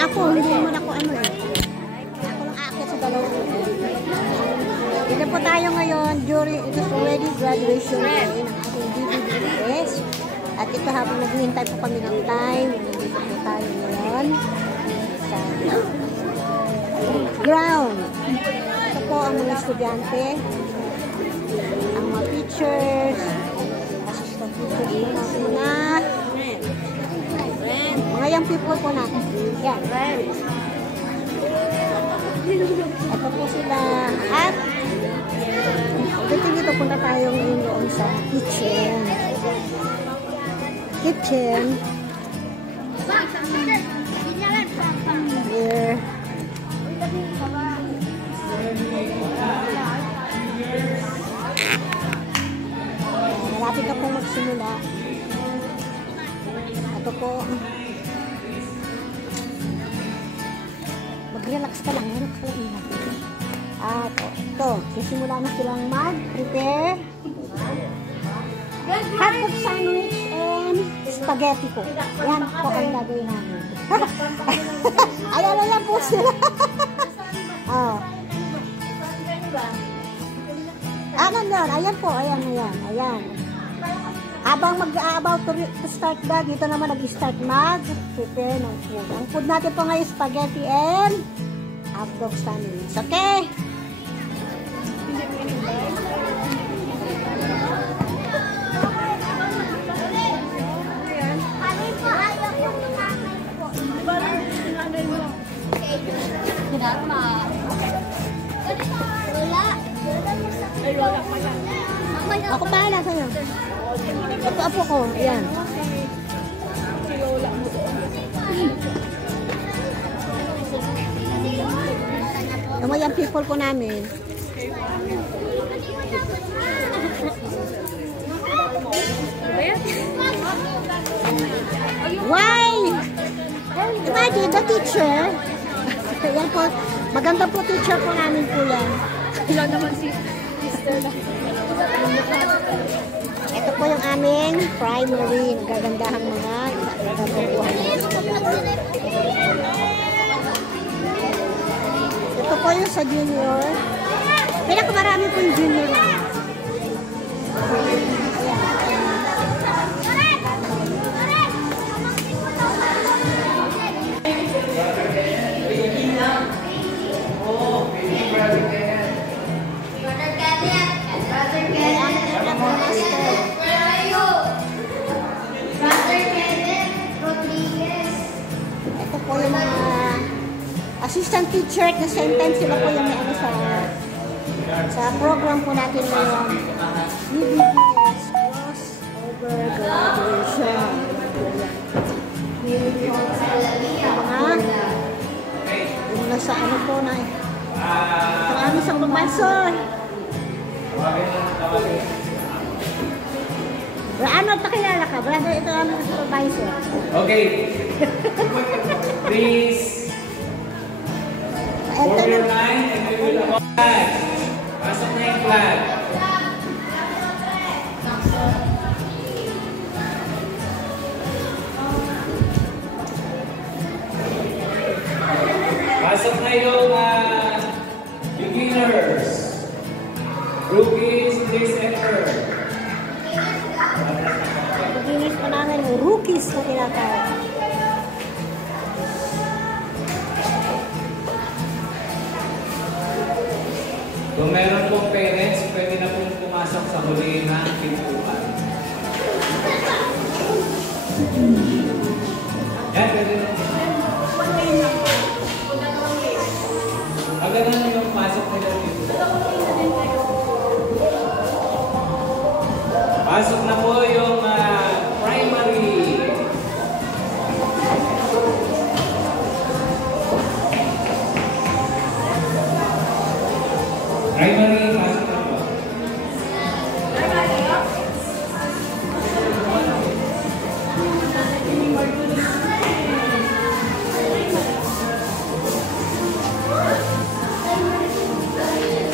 Ako, hindi naman ako ano eh. Ako lang aakyat sa dalawang ito. Dito po tayo ngayon during, it is already graduation day ng ating DBBS. At ito habang naghihintay po kami ng time, nandito po tayo ngayon sa ground. Ito po ang mga estudyante, ang mga teachers, assistant teachers po natin na mga young people po natin. Yan. Ito po sila. At dito punta tayo ngayon doon sa kitchen. Here. Malapit na po magsimula. Ito po. Mag-relax ka lang. Ito. Sisimula na silang mag-prepare. Hotdog sandwich and spaghetti po. Yan po ang gagawin namin. Ayan po sila. Oh. Nandun. Ayan po. Ayan. Habang mag-about to start ba, dito naman nag-start mag-prepare ng food. Ang food natin po ngayon, spaghetti and hotdog sandwich. Okay? Ako bahala sa'yo. Ito apo ko. Ayan. Yung mga people po namin. Why? Imagine the teacher. Yan po. Maganda po teacher po namin po yan. Ilan naman si sister lang. Ito po yung aming primary. Nagagandahang mga nagagandahang. Ito po yung sa junior. Pinakamarami po yung junior na. Assistant teacher at the same time sila po yung may ano sa program po natin ngayon. DBBS Crossover Graduation. Yung nasa ano po na ito aming sa pambanson. Ano pakilala ka? Brother, ito aming supervisor. Okay. Please. For your line, and we will have flag. Pasok na yung flag. Pasok na yung beginners. Rookies, please enter. Beginners pa namin, rookies na tinatawag. Kung meron pong parents, pwede na pong pumasok sa huli ng pintuan. Yan, pwede na. Pagka na yung pasok nila dito. Pasok na po yung primary. Primary, pasok na po.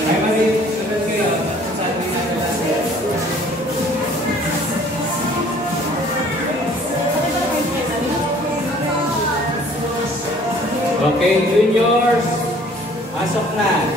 Primary, sunod kayo. Saan din natin natin? Okay, juniors, pasok na.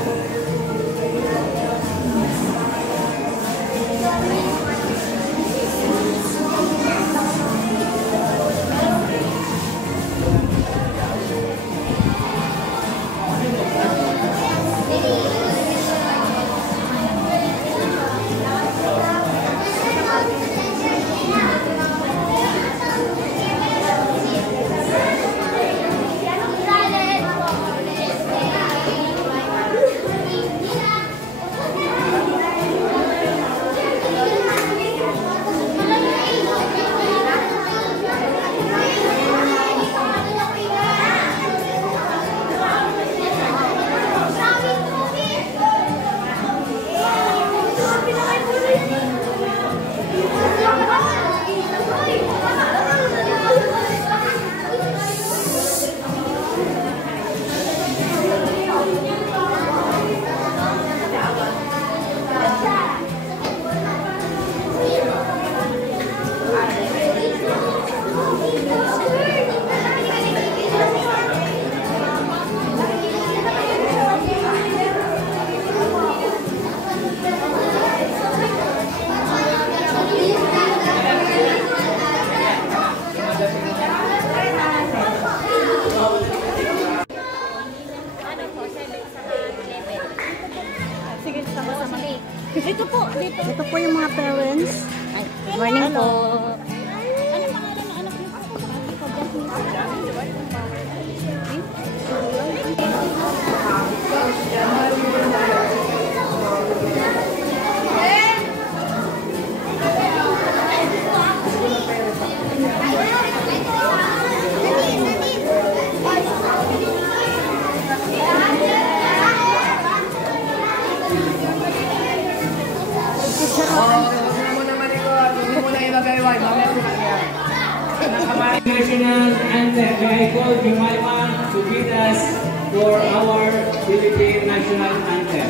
Ito po, dito. Ito po yung mga parents. Ay, good morning po. Ano pangalan ng anak niyo? National anthem. I call Jemima to lead us for our Philippine national anthem.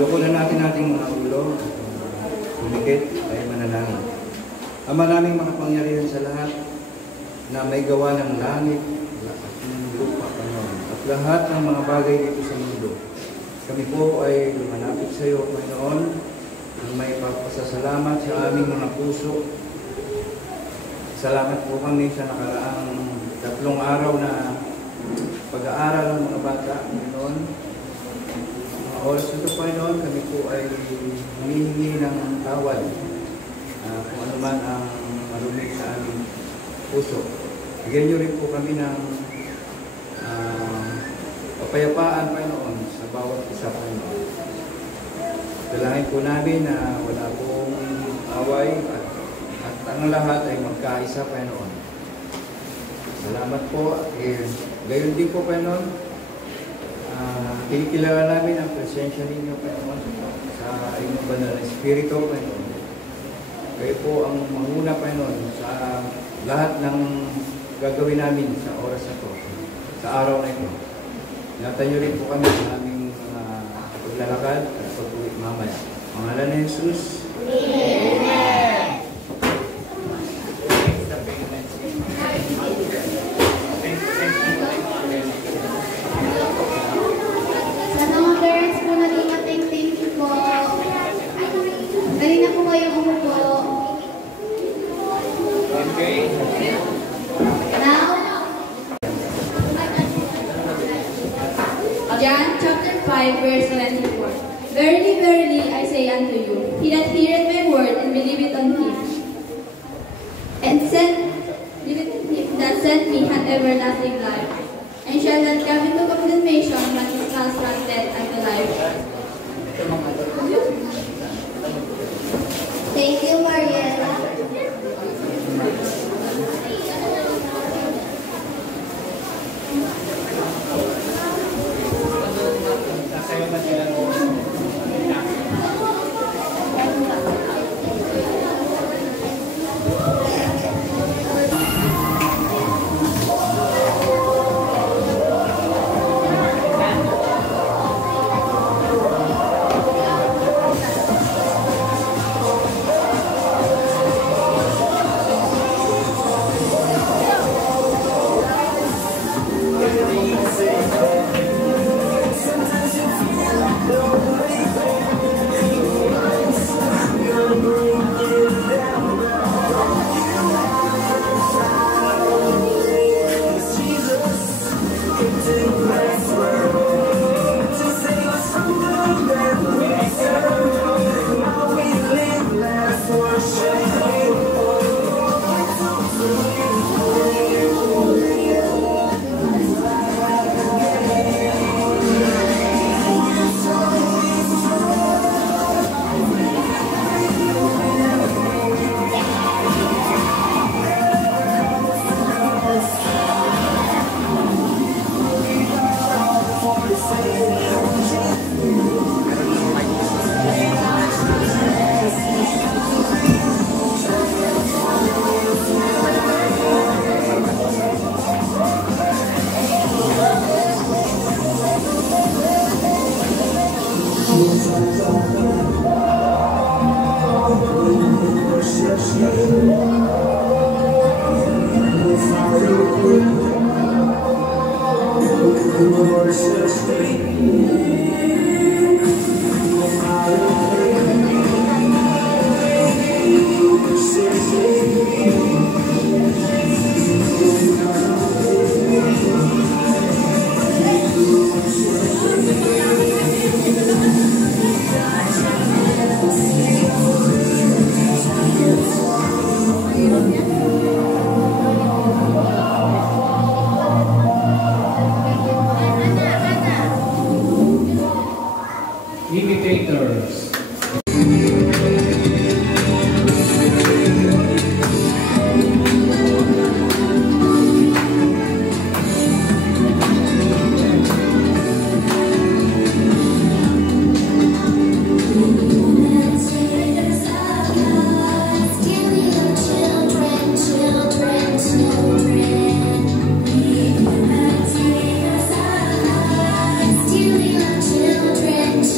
Lukulan natin ating mga ulo. Umikit ay manalangin. Ama naming makapangyarihan sa lahat na may gawa ng langit at ng lupa, Panginoon, at lahat ng mga bagay dito sa mundo. Kami po ay lumalapit sa iyo, Panginoon, ng may pagpasasalamat sa aming mga puso. Salamat po kami sa nakaraang 3 araw na pag-aaral ng mga bata, Panginoon. Mga oras nito, Panginoon, kami po ay humihingi ng tawad kung ano man ang marumi sa aming puso. Bigyan niyo rin po kami ng kapayapaan, Panginoon, sa bawat isa, Panginoon. Dalangin po namin na wala pong away at ang lahat ay magkaisa, Panginoon. Salamat po. Gayon din po, Panginoon. Kinikilala namin ang presensya ninyo, Panginoon, sa inyong banal na Espiritu, Panginoon. Kayo po ang manguna, Panginoon, sa lahat ng gagawin namin sa oras na ito, sa araw na ito. Ingatan niyo rin po kami sa aming paglalakad at pag-uwi mamaya. Pangalan ni Jesus. Amen! Sa mga parents po na dumating, thank you po. Dali na po kayo umupo. Okay. Now, John chapter 5, verse 24. Verily, verily, I say unto you, he that heareth my word and believeth on him, and believeth on him that sent me, hath everlasting life, and shall not come into condemnation, but is passed from death unto life. Thank you, Mariela. Imitators.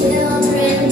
Children,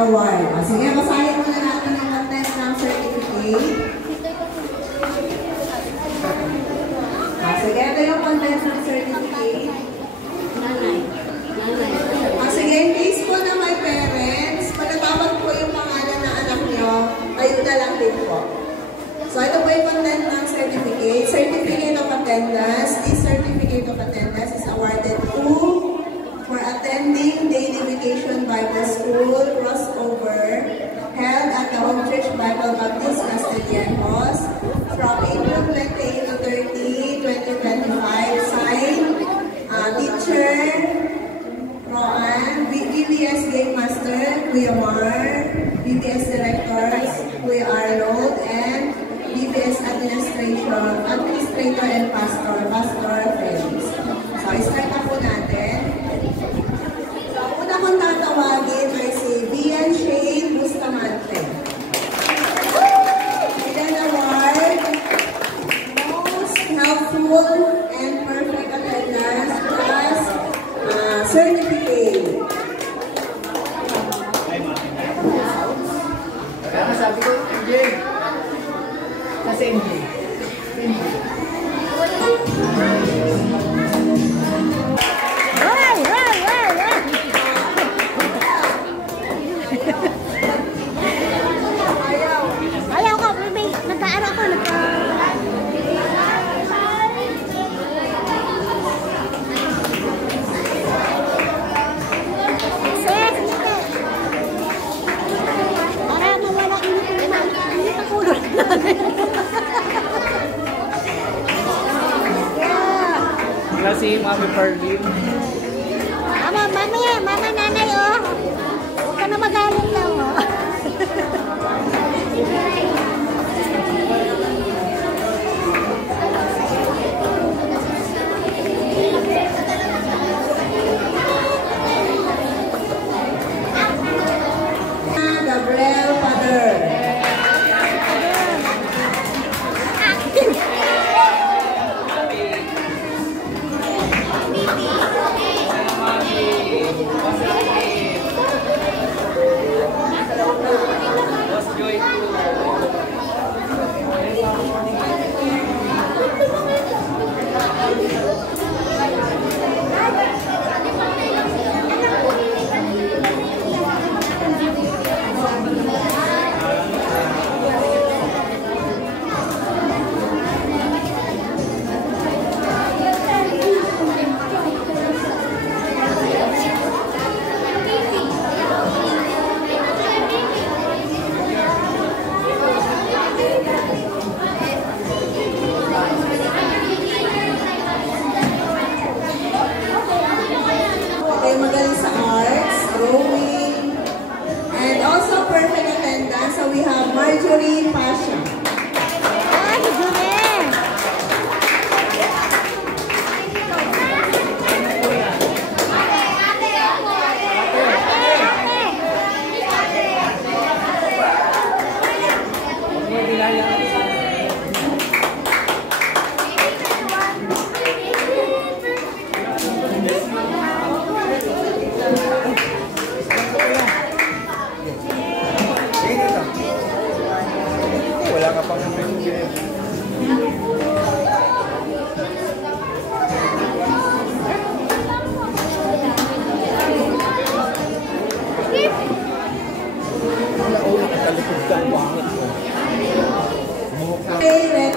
award. O, sige, basahin muna natin ang content ng certificate. O, sige, ito yung content ng certificate. O, sige, in case po na may parents, pagkatapos po yung pangalan ng anak nyo, kayo na lang din po. So, ito po yung content ng certificate. Certificate of attendance. This certificate of attendance is awarded to for attending Daily Vacation Bible School crossover held at the Home Church Bible Baptist Castellanos from April 28 to 30, 2025. Signed, teacher Roan, BBS Game Master, Kuya Mar, BBS Directors, Kuya Arnold, and BBS Administrator and Pastor Felix. So, start na po natin. So, una kong tatawagin ay si Bian Shane Bustamante. Bian Award, Most Helpful and Perfect Attendance Class Certificate. Kaya masabi ko, MJ. Kasi MJ. Ayaw ko, nagkaano ako, para mawala init ang ulo namin. Wala si Mami Perlin. Mama, nanay, oh. Huwag ka na magalit lang, oh. Gabriel Father. Magaling sa arts, drawing, and also perfect attendance. So we have Marjorie Pasha. Wala ka pang namin. Okay,